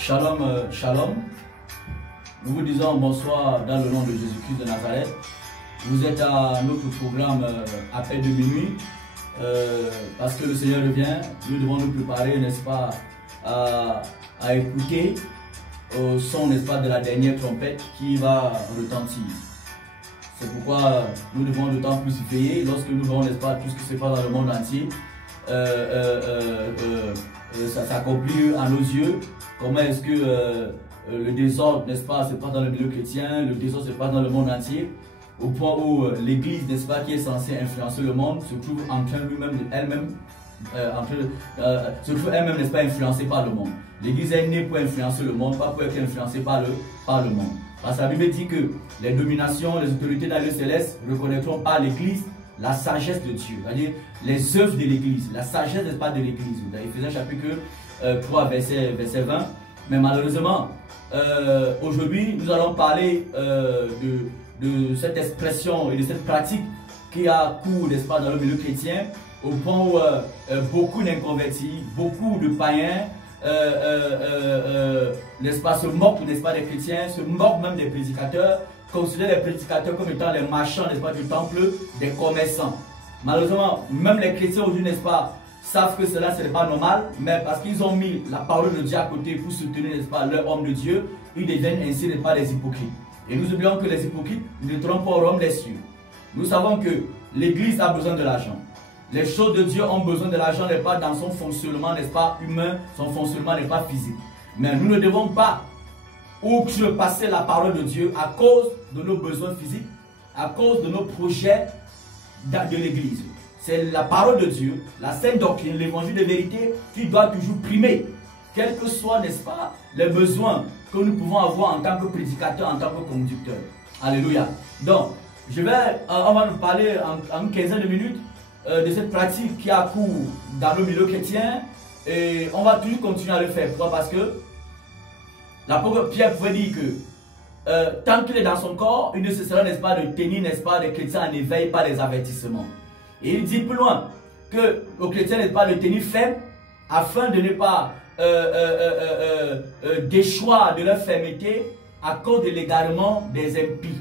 Shalom, shalom. Nous vous disons bonsoir dans le nom de Jésus-Christ de Nazareth. Vous êtes à notre programme Appel de minuit. Parce que le Seigneur revient, nous devons nous préparer, n'est-ce pas, à écouter au son, n'est-ce pas, de la dernière trompette qui va retentir. C'est pourquoi nous devons d'autant plus veiller lorsque nous voyons, n'est-ce pas, tout ce qui se passe dans le monde entier. Ça s'accomplit à nos yeux. Comment est-ce que le désordre, n'est-ce pas, se passe dans le milieu chrétien, le désordre se passe dans le monde entier, au point où l'Église, n'est-ce pas, qui est censée influencer le monde, se trouve en train elle-même, se trouve elle-même, n'est-ce pas, influencée par le monde. L'Église est née pour influencer le monde, pas pour être influencée par le monde. Parce que la Bible dit que les dominations, les autorités dans le céleste reconnaîtront par l'Église la sagesse de Dieu, c'est-à-dire les œuvres de l'Église, la sagesse, n'est-ce pas, de l'Église. Éphésiens chapitre 3, verset 20. Mais malheureusement, aujourd'hui, nous allons parler de cette expression et de cette pratique qui a cours, n'est-ce pas, dans le milieu chrétien, au point où beaucoup d'inconvertis, beaucoup de païens, n'est-ce pas, se moquent, n'est-ce pas, des chrétiens, se moquent même des prédicateurs, considèrent les prédicateurs comme étant les marchands, n'est-ce pas, du temple, des commerçants. Malheureusement, même les chrétiens aujourd'hui, n'est-ce pas, savent que cela, ce n'est pas normal, mais parce qu'ils ont mis la parole de Dieu à côté pour soutenir, n'est-ce pas, leur homme de Dieu, ils deviennent ainsi, n'est-ce pas, des hypocrites. Et nous oublions que les hypocrites ne trompent pas au royaume des cieux. Nous savons que l'Église a besoin de l'argent. Les choses de Dieu ont besoin de l'argent, n'est pas dans son fonctionnement, n'est-ce pas, humain, son fonctionnement n'est pas physique. Mais nous ne devons pas outrepasser la parole de Dieu à cause de nos besoins physiques, à cause de nos projets de l'Église. C'est la parole de Dieu, la sainte doctrine, l'évangile de vérité qui doit toujours primer, quels que soient, n'est-ce pas, les besoins que nous pouvons avoir en tant que prédicateur, en tant que conducteur. Alléluia. Donc, on va nous parler en une quinzaine de minutes de cette pratique qui a cours dans le milieu chrétien, et on va toujours continuer à le faire. Pourquoi? Parce que l'apôtre Pierre pouvait dire que tant qu'il est dans son corps, il ne cessera, n'est-ce pas, de tenir, n'est-ce pas, les chrétiens en éveil par les avertissements. Et il dit plus loin que aux chrétiens, n'est-ce pas, de tenir ferme afin de ne pas déchoir de leur fermeté à cause de l'égarement des impies.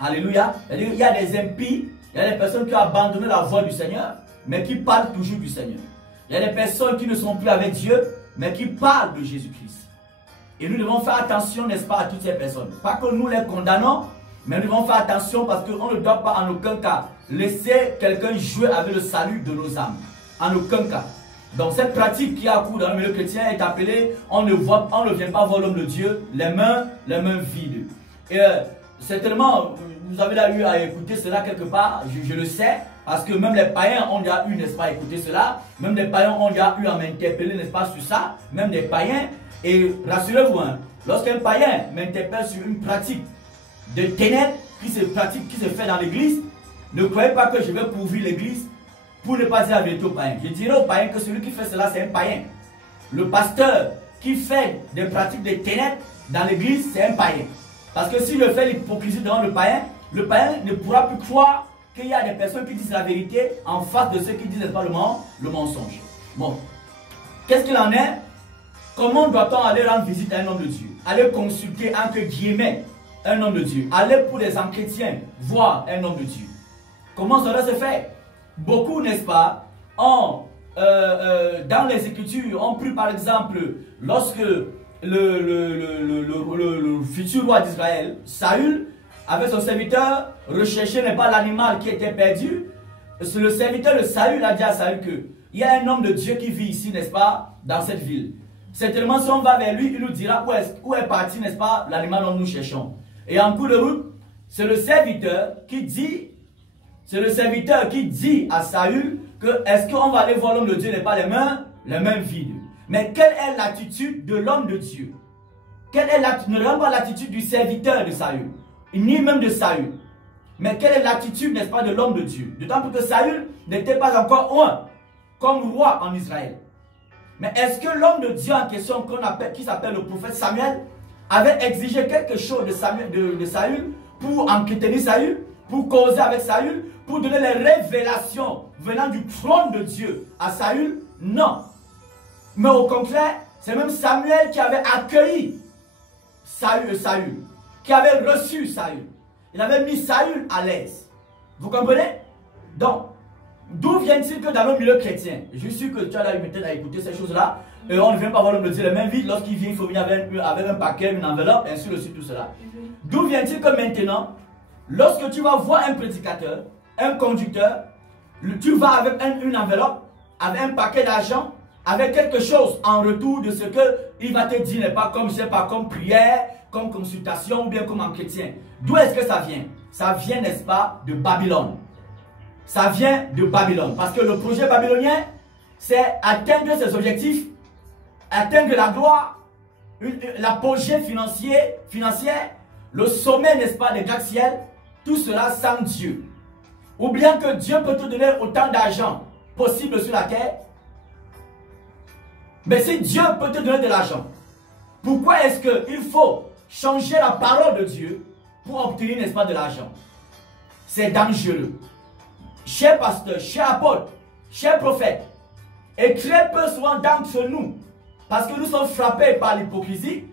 Alléluia. Il y a des impies, il y a des personnes qui ont abandonné la voie du Seigneur, mais qui parlent toujours du Seigneur. Il y a des personnes qui ne sont plus avec Dieu, mais qui parlent de Jésus-Christ. Et nous devons faire attention, n'est-ce pas, à toutes ces personnes. Pas que nous les condamnons, mais nous devons faire attention parce qu'on ne doit pas en aucun cas laisser quelqu'un jouer avec le salut de nos âmes. En aucun cas. Donc cette pratique qui a cours dans le milieu chrétien est appelée, on ne vient pas voir l'homme de Dieu, les mains vides. Et certainement, vous avez eu à écouter cela quelque part, je le sais, parce que même les païens ont déjà eu, n'est-ce pas, à écouter cela, même les païens ont déjà eu à m'interpeller, n'est-ce pas, sur ça, même des païens. Et rassurez-vous, hein, lorsqu'un païen m'interpelle sur une pratique de ténèbres qui se fait dans l'église, ne croyez pas que je vais pourvir l'église pour ne pas dire la vérité aux païens. Je dirais aux païens que celui qui fait cela, c'est un païen. Le pasteur qui fait des pratiques de ténèbres dans l'église, c'est un païen. Parce que si je fais l'hypocrisie devant le païen ne pourra plus croire qu'il y a des personnes qui disent la vérité en face de ceux qui disent pas le mensonge. Bon, qu'est-ce qu'il en est? Comment doit-on aller rendre visite à un homme de Dieu? Aller consulter, entre guillemets, un homme de Dieu. Aller pour les entretiens, voir un homme de Dieu. Comment cela se fait? Beaucoup, n'est-ce pas, ont, dans les Écritures, ont pris par exemple, lorsque le futur roi d'Israël, Saül, avec son serviteur, recherchait, n'est pas, l'animal qui était perdu. Le serviteur de Saül a dit à Saül que il y a un homme de Dieu qui vit ici, n'est-ce pas, dans cette ville. Certainement, si on va vers lui, il nous dira où est parti, n'est-ce pas, l'animal dont nous cherchons. Et en cours de route, c'est le serviteur qui dit à Saül que est-ce qu'on va aller voir l'homme de Dieu, n'est pas les mains vides. Mais quelle est l'attitude de l'homme de Dieu? Ne regarde pas l'attitude du serviteur de Saül, ni même de Saül. Mais quelle est l'attitude, n'est-ce pas, de l'homme de Dieu? D'autant plus que Saül n'était pas encore un comme roi en Israël. Mais est-ce que l'homme de Dieu en question, qui s'appelle le prophète Samuel, avait exigé quelque chose de Saül pour entretenir Saül, pour causer avec Saül, pour donner les révélations venant du trône de Dieu à Saül? Non. Mais au contraire, C'est même Samuel qui avait accueilli Saül, qui avait reçu Saül. Il avait mis Saül à l'aise. Vous comprenez? Donc, d'où vient-il que dans le milieu chrétien, je suis sûr que tu as peut-être à écouter ces choses-là, et on ne vient pas voir le dire les mains vides, lorsqu'il vient, il faut venir avec un paquet, une enveloppe, ainsi de suite, tout cela. D'où vient-il que maintenant, lorsque tu vas voir un prédicateur, un conducteur, tu vas avec une enveloppe, avec un paquet d'argent, avec quelque chose en retour de ce qu'il va te dire, n'est pas comme, je sais pas, comme prière, comme consultation ou bien comme un chrétien. D'où est-ce que ça vient? Ça vient, n'est-ce pas, de Babylone. Ça vient de Babylone. Parce que le projet babylonien, c'est atteindre ses objectifs, atteindre la gloire, l'apogée financière, le sommet, n'est-ce pas, des gratte-ciel, tout cela sans Dieu. Ou bien que Dieu peut te donner autant d'argent possible sur la terre. Mais si Dieu peut te donner de l'argent, pourquoi est-ce qu'il faut changer la parole de Dieu pour obtenir, n'est-ce pas, de l'argent? C'est dangereux. Chers pasteurs, chers apôtres, chers prophètes, et très peu souvent d'entre nous, parce que nous sommes frappés par l'hypocrisie,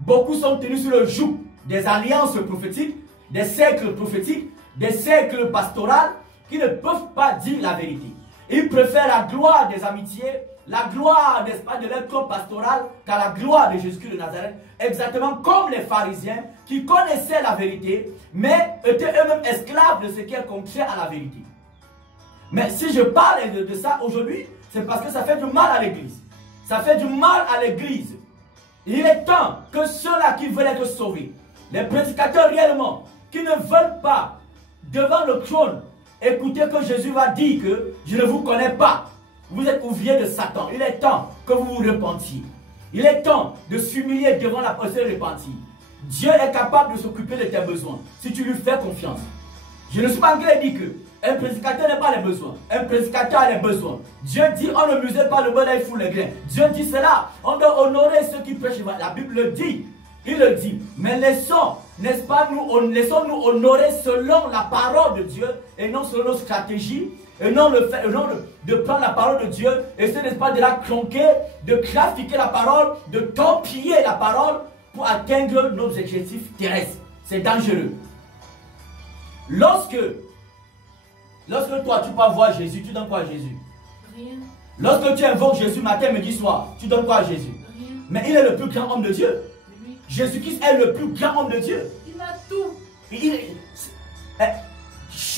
beaucoup sont tenus sur le joug des alliances prophétiques, des cercles prophétiques, des cercles pastoraux qui ne peuvent pas dire la vérité. Ils préfèrent la gloire des amitiés, la gloire, n'est-ce pas, de leur corps pastoral qu'à la gloire de Jésus-Christ de Nazareth, exactement comme les pharisiens qui connaissaient la vérité, mais étaient eux-mêmes esclaves de ce qui est contraire à la vérité. Mais si je parle de ça aujourd'hui, c'est parce que ça fait du mal à l'église. Ça fait du mal à l'église. Il est temps que ceux-là qui veulent être sauvés, les prédicateurs réellement, qui ne veulent pas, devant le trône, écouter que Jésus va dire que je ne vous connais pas. Vous êtes ouvriers de Satan. Il est temps que vous vous repentiez. Il est temps de s'humilier devant la personne repentie. Dieu est capable de s'occuper de tes besoins si tu lui fais confiance. Je ne suis pas en train de dire que un prédicateur n'a pas les besoins. Un prédicateur a les besoins. Dieu dit on ne muselle pas le bon, il fout les grains. Dieu dit cela. On doit honorer ceux qui prêchent. La Bible le dit. Il le dit. Mais laissons, n'est-ce pas, laissons-nous honorer selon la parole de Dieu et non selon nos stratégies. Et non, de prendre la parole de Dieu, et ce n'est pas de la tronquer, de trafiquer la parole, de torpiller la parole pour atteindre nos objectifs terrestres. C'est dangereux. Lorsque toi tu peux voir Jésus, tu donnes quoi à Jésus? Rien. Lorsque tu invoques Jésus matin, midi, soir, tu donnes quoi à Jésus? Rien. Mais il est le plus grand homme de Dieu. Oui. Jésus-Christ est le plus grand homme de Dieu. Il a tout.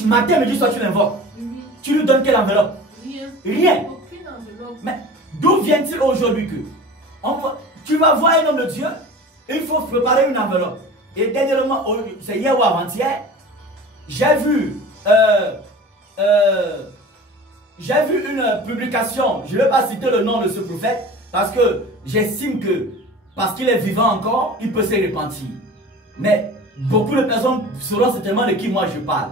Matin, midi, soir, tu l'invoques. Oui. Tu lui donnes quelle enveloppe? Rien. Rien. Aucune enveloppe. Mais d'où vient-il aujourd'hui que tu vas voir un homme de Dieu, il faut préparer une enveloppe. Et dernièrement, c'est hier ou avant-hier, j'ai vu une publication, je ne vais pas citer le nom de ce prophète, parce que j'estime que, parce qu'il est vivant encore, il peut se repentir. Mais beaucoup de personnes sauront certainement de qui moi je parle.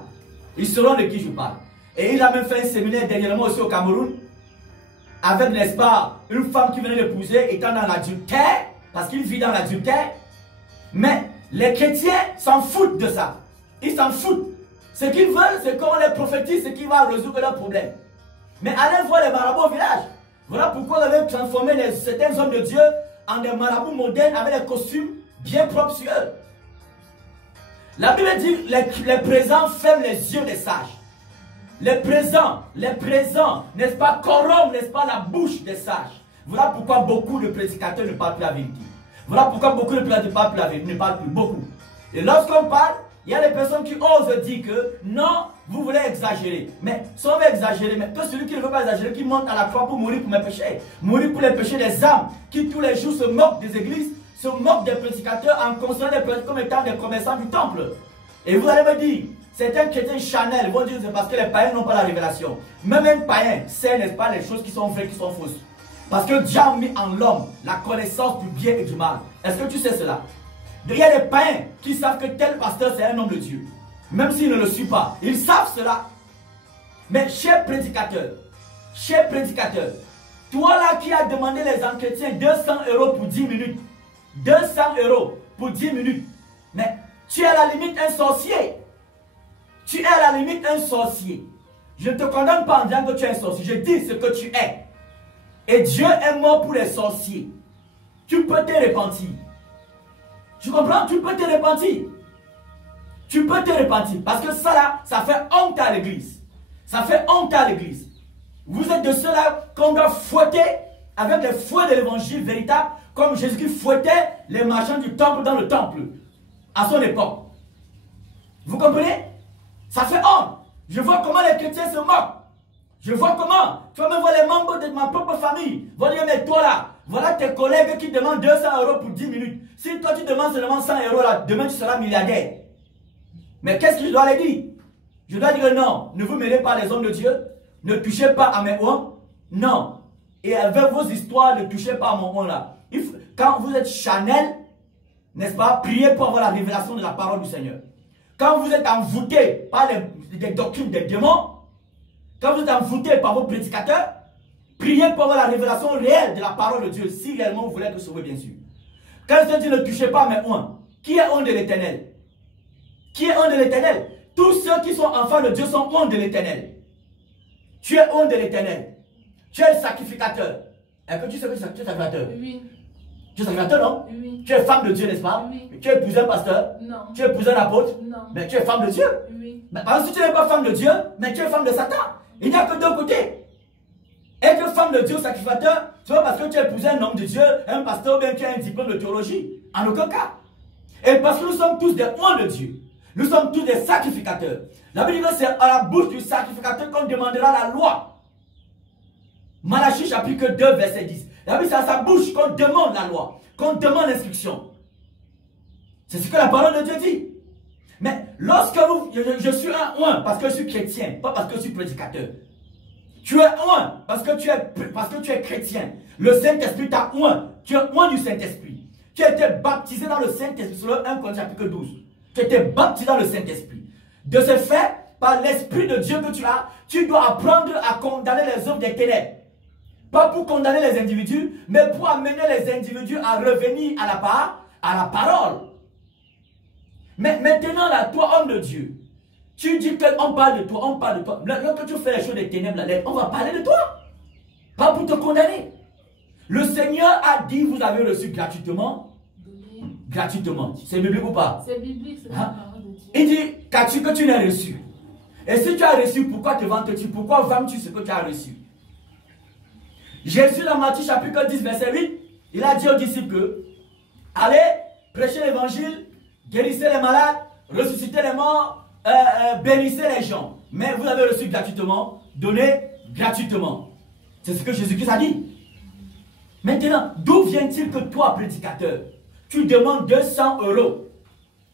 Ils sauront de qui je parle. Et il a même fait un séminaire dernièrement aussi au Cameroun, avec, n'est-ce pas, une femme qui venait l'épouser, étant dans l'adultère, parce qu'il vit dans l'adultère. Mais les chrétiens s'en foutent de ça. Ils s'en foutent. Ce qu'ils veulent, c'est qu'on les prophétise, ce qui va résoudre leurs problèmes. Mais allez voir les marabouts au village. Voilà pourquoi vous avez transformé certains hommes de Dieu en des marabouts modernes avec des costumes bien propres sur eux. La Bible dit les présents ferment les yeux des sages. Les présents, n'est-ce pas, corrompent, n'est-ce pas, la bouche des sages. Voilà pourquoi beaucoup de prédicateurs ne parlent plus la vérité. Voilà pourquoi beaucoup de prédicateurs ne parlent plus la vérité, ne parlent plus beaucoup. Et lorsqu'on parle, il y a des personnes qui osent dire que non, vous voulez exagérer. Mais si on veut exagérer, mais que celui qui ne veut pas exagérer, qui monte à la croix pour mourir pour mes péchés, mourir pour les péchés des âmes, qui tous les jours se moquent des églises, se moquent des prédicateurs en considérant les prédicateurs comme étant des commerçants du temple. Et vous allez me dire, certains chrétiens charnels vont dire que c'est parce que les païens n'ont pas la révélation. Même un païen sait, n'est-ce pas, les choses qui sont vraies, qui sont fausses. Parce que Dieu a mis en l'homme la connaissance du bien et du mal. Est-ce que tu sais cela? Il y a des païens qui savent que tel pasteur c'est un homme de Dieu. Même s'il ne le suit pas. Ils savent cela. Mais cher prédicateur, toi là qui as demandé les entretiens 200 € pour 10 minutes. 200 € pour 10 minutes. Mais tu es à la limite un sorcier. Tu es à la limite un sorcier. Je ne te condamne pas en disant que tu es un sorcier. Je dis ce que tu es. Et Dieu est mort pour les sorciers. tu peux te repentir. Tu comprends? Tu peux te repentir. Tu peux te repentir. Parce que ça là, ça fait honte à l'église. Ça fait honte à l'église. Vous êtes de ceux-là qu'on doit fouetter avec les fouets de l'évangile véritable, comme Jésus-Christ fouettait les marchands du temple dans le temple à son époque. Vous comprenez? Ça fait honte. Je vois comment les chrétiens se moquent. Je vois comment. Tu vas même voir les membres de ma propre famille. Vont dire, mais toi là, voilà tes collègues qui demandent 200 € pour 10 minutes. Si toi tu demandes seulement 100 € là, demain tu seras milliardaire. Mais qu'est-ce que je dois leur dire? Je dois dire non, ne vous mêlez pas à les hommes de Dieu. Ne touchez pas à mes oins. Non. Et avec vos histoires, ne touchez pas à mon oin là. Quand vous êtes Chanel, n'est-ce pas, priez pour avoir la révélation de la parole du Seigneur. Quand vous êtes envoûté par les doctrines des démons, quand vous êtes envoûté par vos prédicateurs, priez pour avoir la révélation réelle de la parole de Dieu, si réellement vous voulez être sauvé, bien sûr. Quand le Seigneur dit ne touchez pas à mes oins, qui est oint de l'Éternel? Qui est oint de l'Éternel? Tous ceux qui sont enfants de Dieu sont oint de l'Éternel. Tu es oint de l'Éternel. Tu es le sacrificateur. Est-ce que tu sais que tu es sacrificateur? Oui. Tu es sacrificateur, non? Oui. Tu es femme de Dieu, n'est-ce pas? Oui. Tu es épousé un pasteur? Non. Tu es épousé un apôtre? Non. Mais tu es femme de Dieu? Oui. Mais parce que si tu n'es pas femme de Dieu, mais tu es femme de Satan. Il n'y a que deux côtés. Être femme de Dieu, sacrificateur, c'est pas parce que tu as épousé un homme de Dieu, un pasteur, ou bien tu as un diplôme de théologie. En aucun cas. Et parce que nous sommes tous des oints de Dieu. Nous sommes tous des sacrificateurs. La Bible dit que c'est à la bouche du sacrificateur qu'on demandera la loi. Malachie chapitre 2 verset 10. La Bible c'est à sa bouche qu'on demande la loi, qu'on demande l'instruction. C'est ce que la parole de Dieu dit. Mais lorsque je suis un oint parce que je suis chrétien, pas parce que je suis prédicateur. Tu es oint parce que tu es chrétien. Le Saint-Esprit t'a oint. Tu es oint du Saint-Esprit. Tu as été baptisé dans le Saint-Esprit. Sur le 1 Corinthiens chapitre 12. Tu as été baptisé dans le Saint-Esprit. De ce fait, par l'Esprit de Dieu que tu as, tu dois apprendre à condamner les œuvres des ténèbres. Pas pour condamner les individus, mais pour amener les individus à revenir à la parole. Mais maintenant, là, toi, homme de Dieu, tu dis qu'on parle de toi, on parle de toi. Lorsque tu fais les choses des ténèbres, on va parler de toi. Pas pour te condamner. Le Seigneur a dit, vous avez reçu gratuitement. Gratuitement. C'est biblique ou pas? C'est biblique, c'est la parole de Dieu. Il dit, qu'as-tu que tu n'as reçu? Et si tu as reçu, pourquoi te vantes-tu? Pourquoi vantes-tu ce que tu as reçu? Jésus, dans Matthieu chapitre 10, verset 8, il a dit aux disciples, allez, prêchez l'évangile, guérissez les malades, ressuscitez les morts, bénissez les gens. Mais vous avez reçu gratuitement, donnez gratuitement. C'est ce que Jésus-Christ a dit. Maintenant, d'où vient-il que toi, prédicateur, tu demandes 200 €?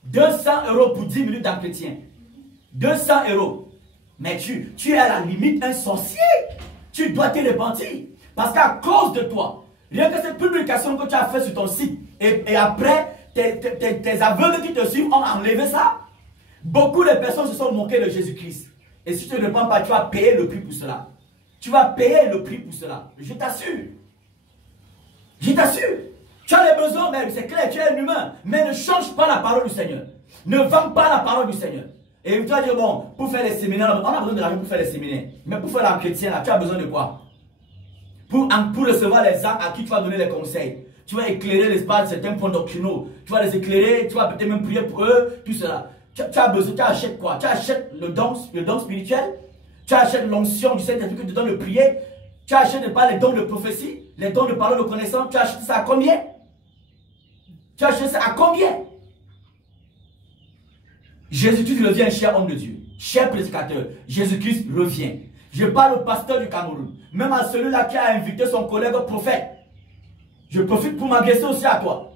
200 € pour 10 minutes d'entretien. 200 €. Mais tu es à la limite un sorcier. Tu dois te repentir. Parce qu'à cause de toi, rien que cette publication que tu as faite sur ton site, et après, tes aveugles qui te suivent ont enlevé ça, beaucoup de personnes se sont moquées de Jésus-Christ. Et si tu ne réponds pas, tu vas payer le prix pour cela. Tu vas payer le prix pour cela. Je t'assure. Je t'assure. Tu as les besoins, mais c'est clair, tu es un humain. Mais ne change pas la parole du Seigneur. Ne vends pas la parole du Seigneur. Et tu vas dire, bon, pour faire les séminaires, on a besoin de l'argent pour faire les séminaires. Mais pour faire la chrétienne, là, tu as besoin de quoi? Pour recevoir les gens à qui tu vas donner les conseils. Tu vas éclairer l'espace de certains points doctrinaux. Tu vas les éclairer, tu vas peut-être même prier pour eux, tout cela. Tu as besoin, tu achètes quoi? Tu achètes le don spirituel. Tu achètes l'onction du Saint-Esprit que tu donnes de prier. Tu achètes pas les dons de prophétie, les dons de parole de connaissance. Tu achètes ça à combien? Tu achètes ça à combien? Jésus-Christ revient, cher homme de Dieu, cher prédicateur. Jésus-Christ revient. Je parle au pasteur du Cameroun, même à celui-là qui a invité son collègue prophète. Je profite pour m'adresser aussi à toi.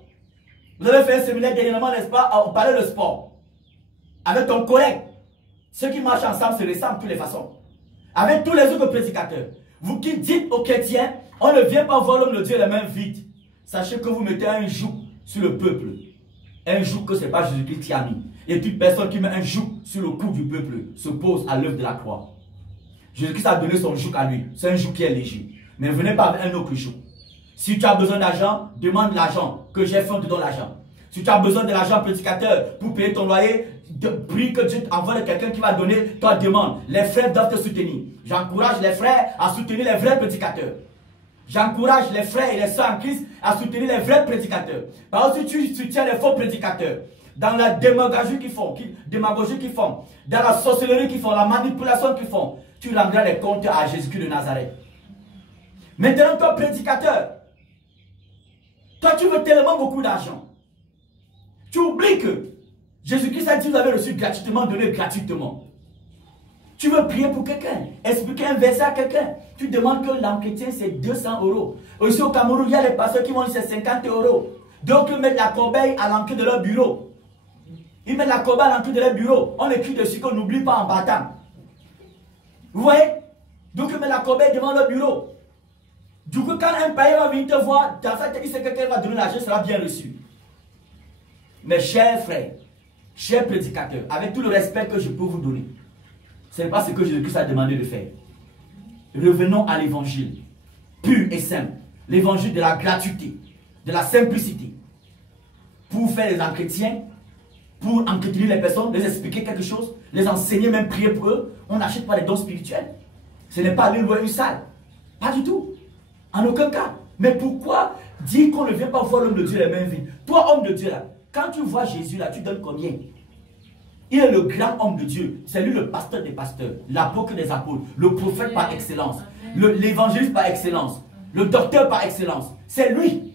Vous avez fait un séminaire dernièrement, n'est-ce pas? On parlait de sport. Avec ton collègue. Ceux qui marchent ensemble se ressemblent de toutes les façons. Avec tous les autres prédicateurs. Vous qui dites aux chrétiens, on ne vient pas voir l'homme de Dieu les mains vides. Sachez que vous mettez un joug sur le peuple. Un joug que ce n'est pas Jésus-Christ qui a mis. Et toute personne qui met un joug sur le cou du peuple se pose à l'œuvre de la croix. Jésus-Christ a donné son joug à lui. C'est un joug qui est léger. Mais ne venez pas avec un autre joug. Si tu as besoin d'argent, demande l'argent. Que j'ai faim, te donne l'argent. Si tu as besoin de l'argent prédicateur pour payer ton loyer, prie que Dieu t'envoie quelqu'un qui va donner ta demande. Les frères doivent te soutenir. J'encourage les frères à soutenir les vrais prédicateurs. J'encourage les frères et les sœurs en Christ à soutenir les vrais prédicateurs. Parce que si tu soutiens les faux prédicateurs, dans la démagogie qu'ils font, dans la sorcellerie qu'ils font, la manipulation qu'ils font, tu rendras les comptes à Jésus-Christ de Nazareth. Maintenant, toi, prédicateur, toi, tu veux tellement beaucoup d'argent. Tu oublies que Jésus-Christ a dit, vous avez reçu gratuitement, donné gratuitement. Tu veux prier pour quelqu'un, expliquer un verset à quelqu'un. Tu demandes que l'entretien c'est 200 €. Aussi au Cameroun, il y a les pasteurs qui vont dire c'est 50 €. D'autres mettent la corbeille à l'entrée de leur bureau. Ils mettent la corbeille à l'entrée de leur bureau. On écrit dessus qu'on n'oublie pas en battant. Vous voyez? Donc ils mettent la corbeille devant leur bureau. Du coup, quand un païen va venir te voir, dans sa tête, il sait que quelqu'un va donner l'argent, sera bien reçu. Mes chers frères, chers prédicateurs, avec tout le respect que je peux vous donner, ce n'est pas ce que Jésus-Christ a demandé de faire. Revenons à l'évangile, pur et simple. L'évangile de la gratuité, de la simplicité. Pour faire les entretiens, pour entretenir les personnes, les expliquer quelque chose, les enseigner, même prier pour eux. On n'achète pas les dons spirituels. Ce n'est pas aller louer une salle. Pas du tout. En aucun cas. Mais pourquoi dire qu'on ne vient pas voir l'homme de Dieu les mains vides? Toi, homme de Dieu, là, quand tu vois Jésus, là, tu donnes combien? Il est le grand homme de Dieu. C'est lui le pasteur des pasteurs, l'apôtre des apôtres, le prophète par excellence, l'évangéliste par excellence, le docteur par excellence. C'est lui.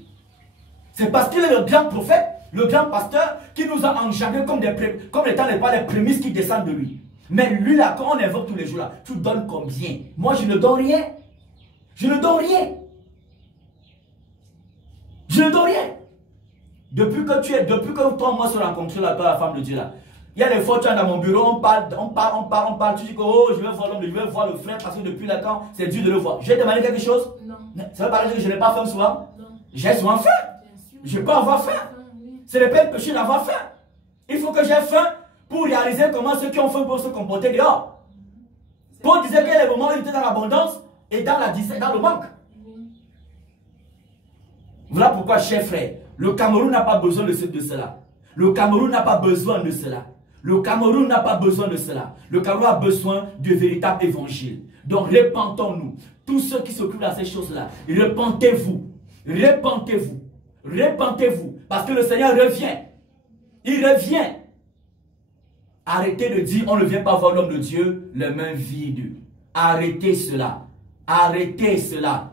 C'est parce qu'il est le grand prophète, le grand pasteur qui nous a engendrés comme étant les prémices qui descendent de lui. Mais lui là, quand on invoque tous les jours là, tu donnes combien? Moi je ne donne rien. Je ne donne rien. Je ne donne rien. Depuis que toi et moi se rencontrons là, toi la femme de Dieu là, il y a des fois tu es dans mon bureau, on parle, tu dis que oh je vais voir l'homme, je vais voir le frère parce que depuis le temps c'est dur de le voir. J'ai demandé quelque chose? Non. Ça veut pas dire que je n'ai pas faim souvent? Non. J'ai souvent faim. Je peux avoir faim. Ce n'est pas un péché d'avoir faim. Il faut que j'ai faim pour réaliser comment ceux qui ont faim peuvent se comporter dehors. Paul disait qu'il y a des moments où il était dans l'abondance et dans le manque. Voilà pourquoi, chers frères, le Cameroun n'a pas besoin de cela. Le Cameroun n'a pas besoin de cela. Le Cameroun n'a pas besoin de cela. Le Cameroun a besoin du véritable évangile. Donc, repentons-nous. Tous ceux qui s'occupent de ces choses-là, repentez-vous. Repentez-vous. Repentez-vous. Parce que le Seigneur revient. Il revient. Arrêtez de dire, on ne vient pas voir l'homme de Dieu, les mains vides. Arrêtez cela. Arrêtez cela.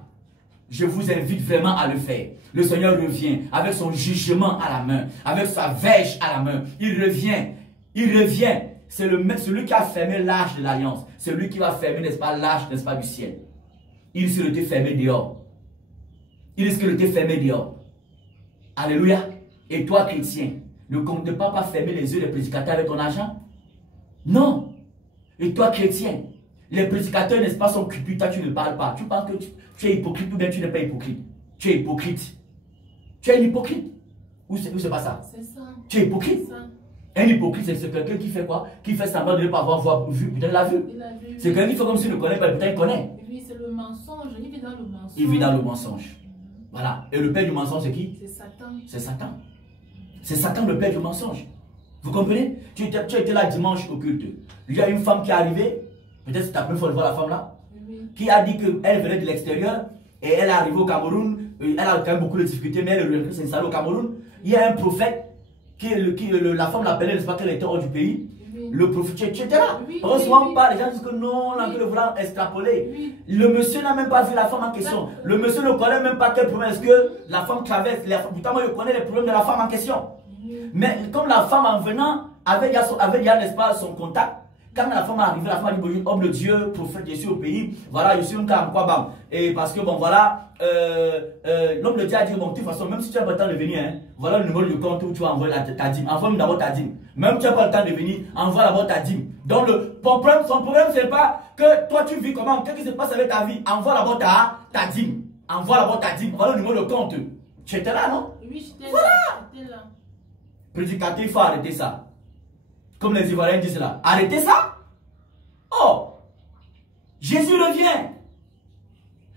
Je vous invite vraiment à le faire. Le Seigneur revient avec son jugement à la main, avec sa verge à la main. Il revient. Il revient. C'est celui qui a fermé l'arche de l'alliance. Celui qui va fermer, n'est-ce pas, l'arche, n'est-ce pas, du ciel. Il risque de te fermer dehors. Il risque de te fermer dehors. Alléluia. Et toi, chrétien, ne compte pas fermer les yeux des prédicateurs avec ton argent. Non. Et toi, chrétien, les prédicateurs, n'est-ce pas, sont cupides, toi tu ne parles pas. Tu penses que tu es hypocrite ou bien tu n'es pas hypocrite. Tu es hypocrite. Tu es un hypocrite. Ou c'est pas ça? C'est ça. Tu es hypocrite. Un hypocrite, c'est quelqu'un qui fait quoi? Qui fait semblant de ne pas avoir vu, peut-être l'a vu. C'est quelqu'un qui fait comme s'il ne connaît pas, peut-être il connaît. Oui, c'est le mensonge. Il vit dans le mensonge. Il vit dans le mensonge. Voilà. Et le père du mensonge, c'est qui? C'est Satan. C'est Satan. C'est Satan le père du mensonge. Vous comprenez? Tu étais là dimanche au culte. Il y a une femme qui est arrivée. Peut-être c'est ta première fois de voir la femme là. Oui. Qui a dit qu'elle venait de l'extérieur. Et elle est arrivée au Cameroun. Elle a quand même beaucoup de difficultés. Mais elle s'est installée au Cameroun. Il y a un prophète. La femme l'appelait, n'est-ce pas, qu'elle était hors du pays. Oui. Le prophète, tu étais là. Oui, Heureusement pas, les gens disent que non, on a que le vouloir extrapoler. Oui. Le monsieur n'a même pas vu la femme en question. Le monsieur ne connaît même pas quel problème est-ce que la femme traverse. Pourtant, moi, je connais les problèmes de la femme en question. Oui. Mais comme la femme en venant avait déjà, n'est-ce pas, son contact. Quand la femme est arrivée, la femme a dit, bon, homme de Dieu, prophète, je suis au pays. Voilà, je suis un cas en quoi, bam. Et parce que, bon, voilà, l'homme de Dieu a dit, bon, de toute façon, même si tu n'as pas le temps de venir, hein, voilà le numéro de compte où tu vas envoyer ta dîme. Envoie-moi d'abord ta dîme. Même si tu n'as pas le temps de venir, envoie d'abord ta dîme. Donc, son problème, ce n'est pas que toi, tu vis comment, qu'est-ce qui se passe avec ta vie. Envoie d'abord ta dîme. Envoie d'abord ta dîme. Voilà le numéro de compte. Tu étais là, non? Oui, j'étais voilà. là. Prédicateur, il faut arrêter ça. Comme les Ivoiriens disent là. Arrêtez ça. Oh, Jésus revient.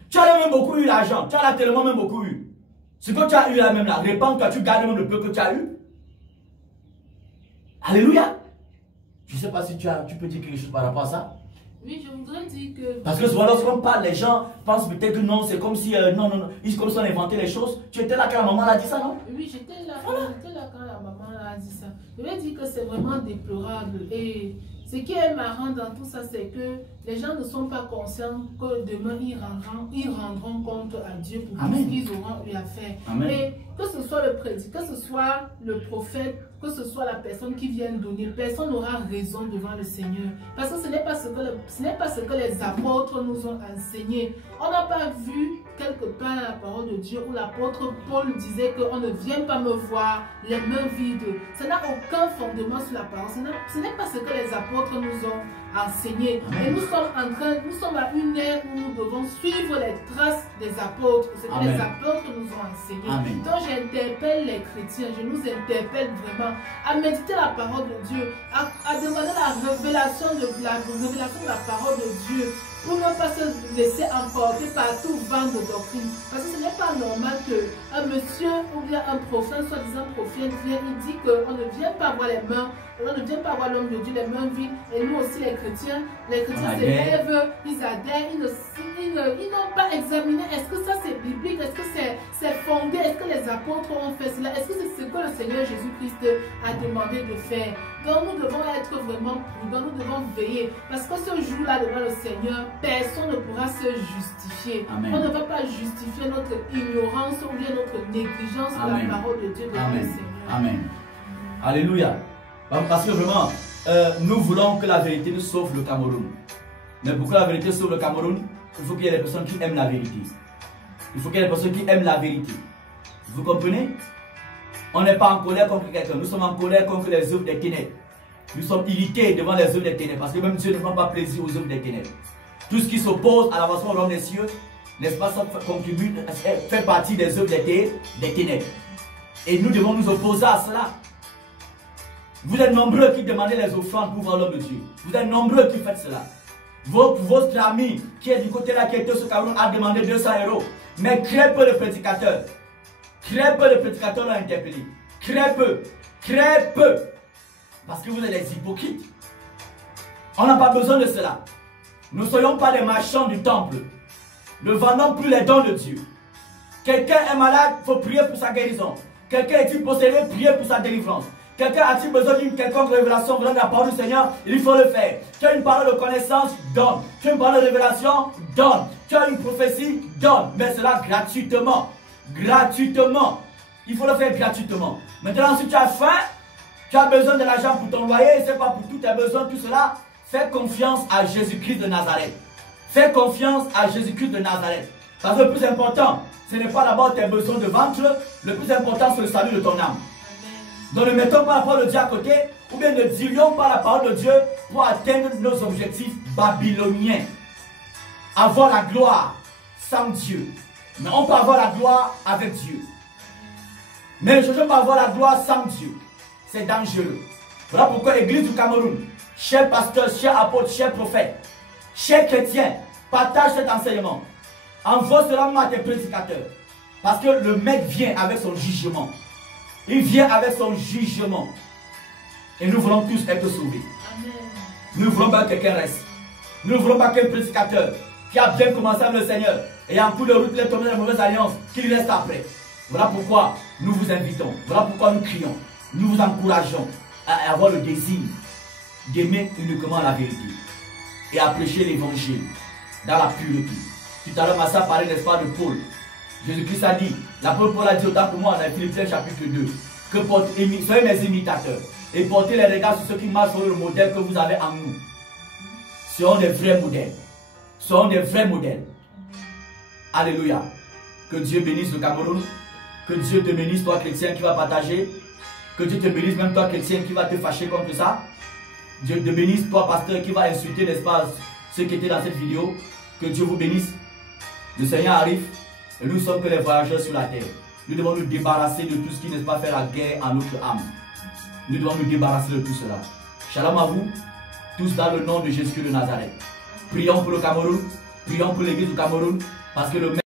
Tu as même beaucoup eu l'argent. Tu as tellement même beaucoup eu. Ce que tu as eu là même là, répands-toi, tu gardes même le peu que tu as eu. Alléluia. Je ne sais pas si tu peux dire quelque chose par rapport à ça. Oui, je voudrais dire que... Parce que souvent, lorsqu'on parle, les gens pensent peut-être que non, c'est comme si, non, ils comme si on inventait les choses. Tu étais là quand la maman a dit ça, non? Oui, j'étais là, quand la maman a dit ça. Je vais dire que c'est vraiment déplorable. Et ce qui est marrant dans tout ça, c'est que les gens ne sont pas conscients que demain, ils rendront compte à Dieu pour tout ce qu'ils auront eu à faire. Amen. Et que ce soit le prédicateur, que ce soit le prophète, que ce soit la personne qui vient donner, personne n'aura raison devant le Seigneur. Parce que ce n'est pas ce que les apôtres nous ont enseigné. On n'a pas vu quelque part la parole de Dieu où l'apôtre Paul disait qu'on ne vient pas me voir les mains vides. Ça n'a aucun fondement sur la parole. Ce n'est pas ce que les apôtres nous ont enseigné. Et nous sommes à une ère où nous devons suivre les traces des apôtres, ce que les apôtres nous ont enseigné. Amen. Donc j'interpelle les chrétiens, je nous interpelle vraiment à méditer la parole de Dieu, à demander la révélation de la parole de Dieu, pour ne pas se laisser emporter par tout vent de doctrine. Parce que ce n'est pas normal qu'un monsieur ou bien un prophète, soi-disant prophète, vient, il dit qu'on ne vient pas voir les mains, on ne vient pas voir l'homme de Dieu les mains vides. Et nous aussi les chrétiens se lèvent, ils adhèrent, ils n'ont pas examiné est-ce que ça c'est biblique, est-ce que c'est fondé, est-ce que les apôtres ont fait cela, est-ce que c'est ce que le Seigneur Jésus-Christ a demandé de faire. Donc nous devons être vraiment prudents, nous devons veiller. Parce que ce jour-là devant le Seigneur, personne ne pourra se justifier. Amen. On ne va pas justifier notre ignorance ou bien notre négligence de la parole de Dieu devant le Seigneur. Amen. Alléluia. Parce que vraiment, nous voulons que la vérité nous sauve le Cameroun. Mais pour que la vérité sauve le Cameroun, il faut qu'il y ait des personnes qui aiment la vérité. Il faut qu'il y ait des personnes qui aiment la vérité. Vous comprenez? On n'est pas en colère contre quelqu'un. Nous sommes en colère contre les œuvres des ténèbres. Nous sommes irrités devant les œuvres des ténèbres. Parce que même Dieu ne prend pas plaisir aux œuvres des ténèbres. Tout ce qui s'oppose à l'avancement au royaume des cieux, n'est-ce pas, ça contribue, fait partie des œuvres des ténèbres. Et nous devons nous opposer à cela. Vous êtes nombreux qui demandez les offrandes pour voir l'homme de Dieu. Vous êtes nombreux qui faites cela. Votre ami qui est du côté là, qui était sur Cameroun, a demandé 200 €. Mais très peu de prédicateurs. Très peu de prédicateurs l'ont interpellé. Très peu. Très peu. Parce que vous êtes des hypocrites. On n'a pas besoin de cela. Nous ne soyons pas des marchands du temple. Ne vendons plus les dons de Dieu. Quelqu'un est malade, il faut prier pour sa guérison. Quelqu'un est-il possédé, prier pour sa délivrance. Quelqu'un a-t-il besoin d'une quelconque révélation venant de la parole du Seigneur? Il faut le faire. Tu as une parole de connaissance? Donne. Tu as une parole de révélation? Donne. Tu as une prophétie? Donne. Mais cela gratuitement. Gratuitement. Il faut le faire gratuitement. Maintenant, si tu as faim, tu as besoin de l'argent pour ton loyer, ce n'est pas pour tout, tu as besoin de tout cela. Fais confiance à Jésus-Christ de Nazareth. Fais confiance à Jésus-Christ de Nazareth. Parce que le plus important, ce n'est pas d'abord tes besoins de ventre, le plus important, c'est le salut de ton âme. Donc ne mettons pas la parole de Dieu à côté, ou bien ne dirions pas la parole de Dieu pour atteindre nos objectifs babyloniens. Avoir la gloire sans Dieu. Mais on peut avoir la gloire avec Dieu. Mais ne cherchons pas à avoir la gloire sans Dieu. C'est dangereux. Voilà pourquoi l'Église du Cameroun, chers pasteurs, chers apôtres, chers prophètes, chers chrétiens, partagent cet enseignement. Envoie cela à tes prédicateurs. Parce que le mec vient avec son jugement. Il vient avec son jugement. Et nous voulons tous être sauvés. Amen. Nous ne voulons pas que quelqu'un reste. Nous ne voulons pas qu'un prédicateur qui a bien commencé avec le Seigneur et en cours de route, il est tombé dans la mauvaise alliance, qu'il reste après. Voilà pourquoi nous vous invitons. Voilà pourquoi nous crions. Nous vous encourageons à avoir le désir d'aimer uniquement la vérité et à prêcher l'évangile dans la pureté. Tout à l'heure, Massa parlait, n'est-ce pas, de Paul. Jésus-Christ a dit, l'apôtre Paul a dit autant pour moi dans Philippiens chapitre 2, que soyez mes imitateurs et portez les regards sur ceux qui marchent sur le modèle que vous avez en nous. Seront des vrais modèles. Seront des vrais modèles. Alléluia. Que Dieu bénisse le Cameroun. Que Dieu te bénisse, toi chrétien qui va partager. Que Dieu te bénisse, même toi chrétien qui va te fâcher contre ça. Dieu te bénisse, toi pasteur qui va insulter, n'est-ce pas, ceux qui étaient dans cette vidéo. Que Dieu vous bénisse. Le Seigneur arrive. Et nous ne sommes que les voyageurs sur la terre. Nous devons nous débarrasser de tout ce qui n'est pas faire la guerre à notre âme. Nous devons nous débarrasser de tout cela. Shalom à vous, tous dans le nom de Jésus-Christ de Nazareth. Prions pour le Cameroun, prions pour l'église du Cameroun, parce que le